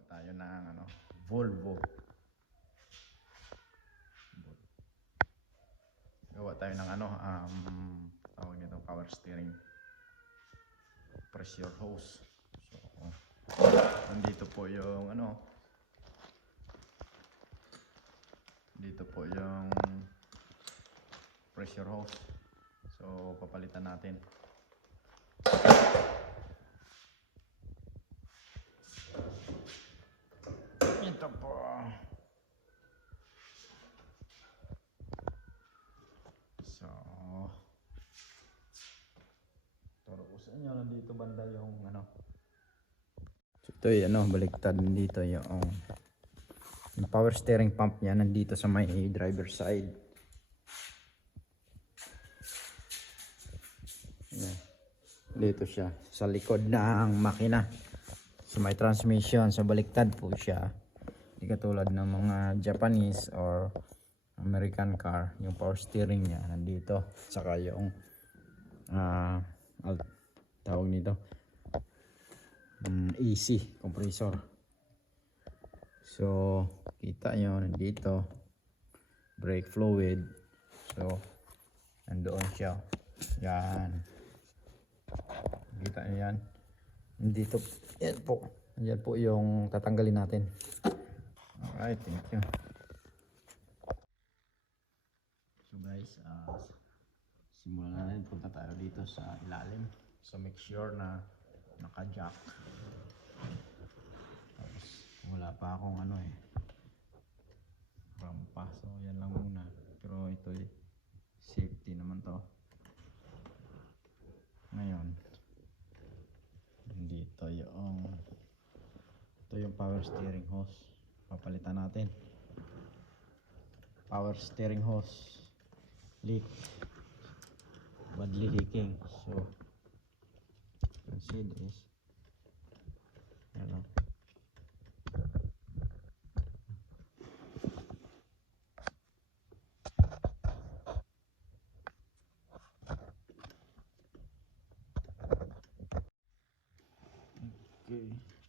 Gawa tayo ng ano, Volvo. Gawa tayo ng ano, tawag nito, power steering pressure hose. So, nandito po yung ano, dito po yung pressure hose. So, papalitan natin. Ito po. So, turo ko sa inyo, nandito banda yung ano. So, ito yung ano, baliktad dito yung power steering pump niya nandito sa may driver side. Ayan. Dito siya sa likod ng makina. So may transmission, so baliktad po siya. Hindi katulad ng mga Japanese or American car, yung power steering niya nandito. Saka yung tawag nito AC compressor. So kita nyo nandito brake fluid. So nandoon siya. Yan. Kita nyo yan. Dito. Yan po. Yan po yung tatanggalin natin. Alright. Thank you. So guys, simulan na rin. Punta tayo dito sa ilalim. So make sure na naka-jack. Tapos wala pa akong ano rampa. So yan lang muna. Pero ito safety naman to. Ngayon dito yung power steering hose. Papalitan natin. Power steering hose leak, badly leaking. So you can see this. Hello. Okay.